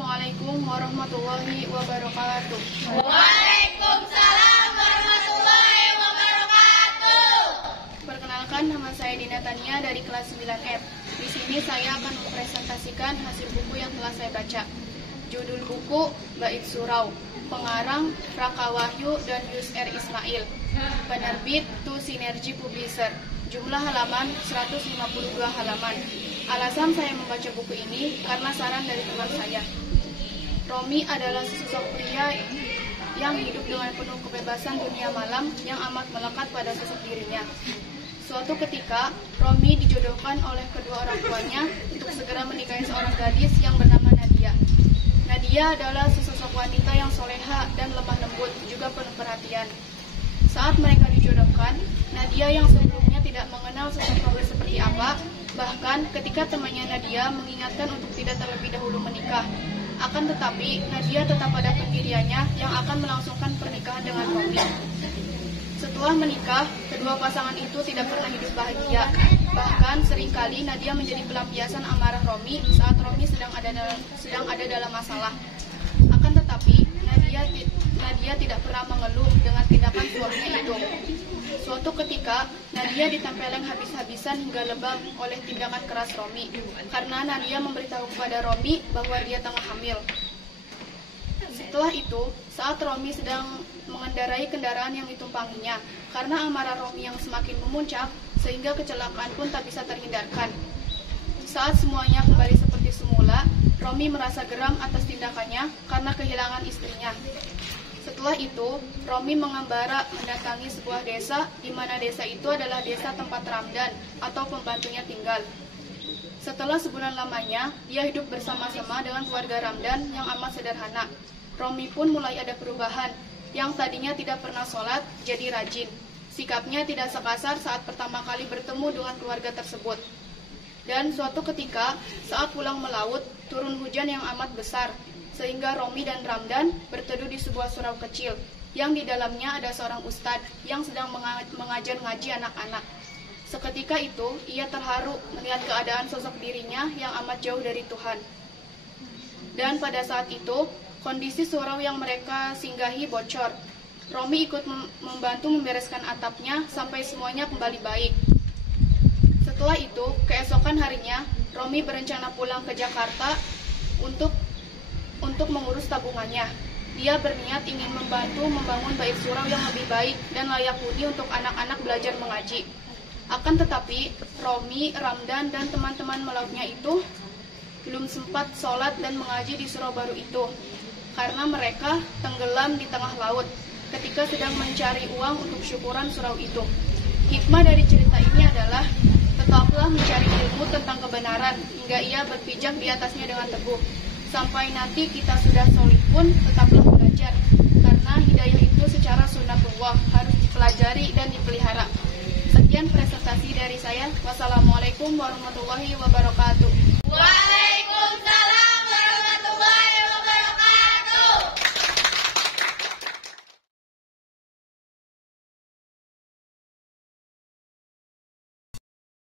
Assalamualaikum warahmatullahi wabarakatuh. Waalaikumsalam warahmatullahi wabarakatuh. Perkenalkan, nama saya Dina Tania dari kelas 9F. Di sini saya akan mempresentasikan hasil buku yang telah saya baca. Judul buku Bait Surau, pengarang Raka Wahyu dan Yus R. Ismail. Penerbit Tu Sinergi Publisher. Jumlah halaman 152 halaman. Alasan saya membaca buku ini karena saran dari teman saya. Romi adalah sosok pria yang hidup dengan penuh kebebasan dunia malam yang amat melekat pada sosok dirinya. Suatu ketika, Romi dijodohkan oleh kedua orang tuanya untuk segera menikahi seorang gadis yang bernama Nadia. Nadia adalah sesosok wanita yang soleha dan lemah lembut, juga penuh perhatian. Saat mereka dijodohkan, Nadia yang sebelumnya tidak mengenal sosok Romi seperti apa, bahkan ketika temannya Nadia mengingatkan untuk tidak terlebih dahulu menikah. Akan tetapi, Nadia tetap pada pendiriannya yang akan melangsungkan pernikahan dengan Romi. Setelah menikah, kedua pasangan itu tidak pernah hidup bahagia. Bahkan seringkali Nadia menjadi pelampiasan amarah Romi saat Romi sedang ada dalam masalah. Akan tetapi, Nadia tidak pernah mengeluh dengan tindakan suaminya itu. Suatu ketika, Nadia ditempeleng habis-habisan hingga lebam oleh tindakan keras Romi, karena Nadia memberitahu kepada Romi bahwa dia tengah hamil. Setelah itu, saat Romi sedang mengendarai kendaraan yang ditumpanginya, karena amarah Romi yang semakin memuncak, sehingga kecelakaan pun tak bisa terhindarkan. Saat semuanya kembali seperti semula, Romi merasa geram atas tindakannya karena kehilangan istrinya. Setelah itu, Romi mengembara mendatangi sebuah desa, di mana desa itu adalah desa tempat Ramdan atau pembantunya tinggal. Setelah sebulan lamanya, dia hidup bersama-sama dengan keluarga Ramdan yang amat sederhana. Romi pun mulai ada perubahan, yang tadinya tidak pernah sholat, jadi rajin. Sikapnya tidak sekasar saat pertama kali bertemu dengan keluarga tersebut. Dan suatu ketika, saat pulang melaut, turun hujan yang amat besar, sehingga Romi dan Ramdan berteduh di sebuah surau kecil, yang di dalamnya ada seorang ustadz yang sedang mengajar ngaji anak-anak. Seketika itu, ia terharu melihat keadaan sosok dirinya yang amat jauh dari Tuhan. Dan pada saat itu, kondisi surau yang mereka singgahi bocor. Romi ikut membantu membereskan atapnya sampai semuanya kembali baik. Setelah itu, keesokan harinya, Romi berencana pulang ke Jakarta untuk mengurus tabungannya. Dia berniat ingin membantu membangun bait surau yang lebih baik dan layak huni untuk anak-anak belajar mengaji. Akan tetapi, Romi, Ramdan, dan teman-teman melautnya itu belum sempat sholat dan mengaji di surau baru itu, karena mereka tenggelam di tengah laut ketika sedang mencari uang untuk syukuran surau itu. Hikmah dari cerita ini adalah, tetaplah mencari ilmu tentang kebenaran hingga ia berpijak di atasnya dengan teguh. Sampai nanti kita sudah solih pun tetaplah belajar, karena hidayah itu secara sunnatullah harus dipelajari dan dipelihara. Sekian presentasi dari saya. Wassalamualaikum warahmatullahi wabarakatuh.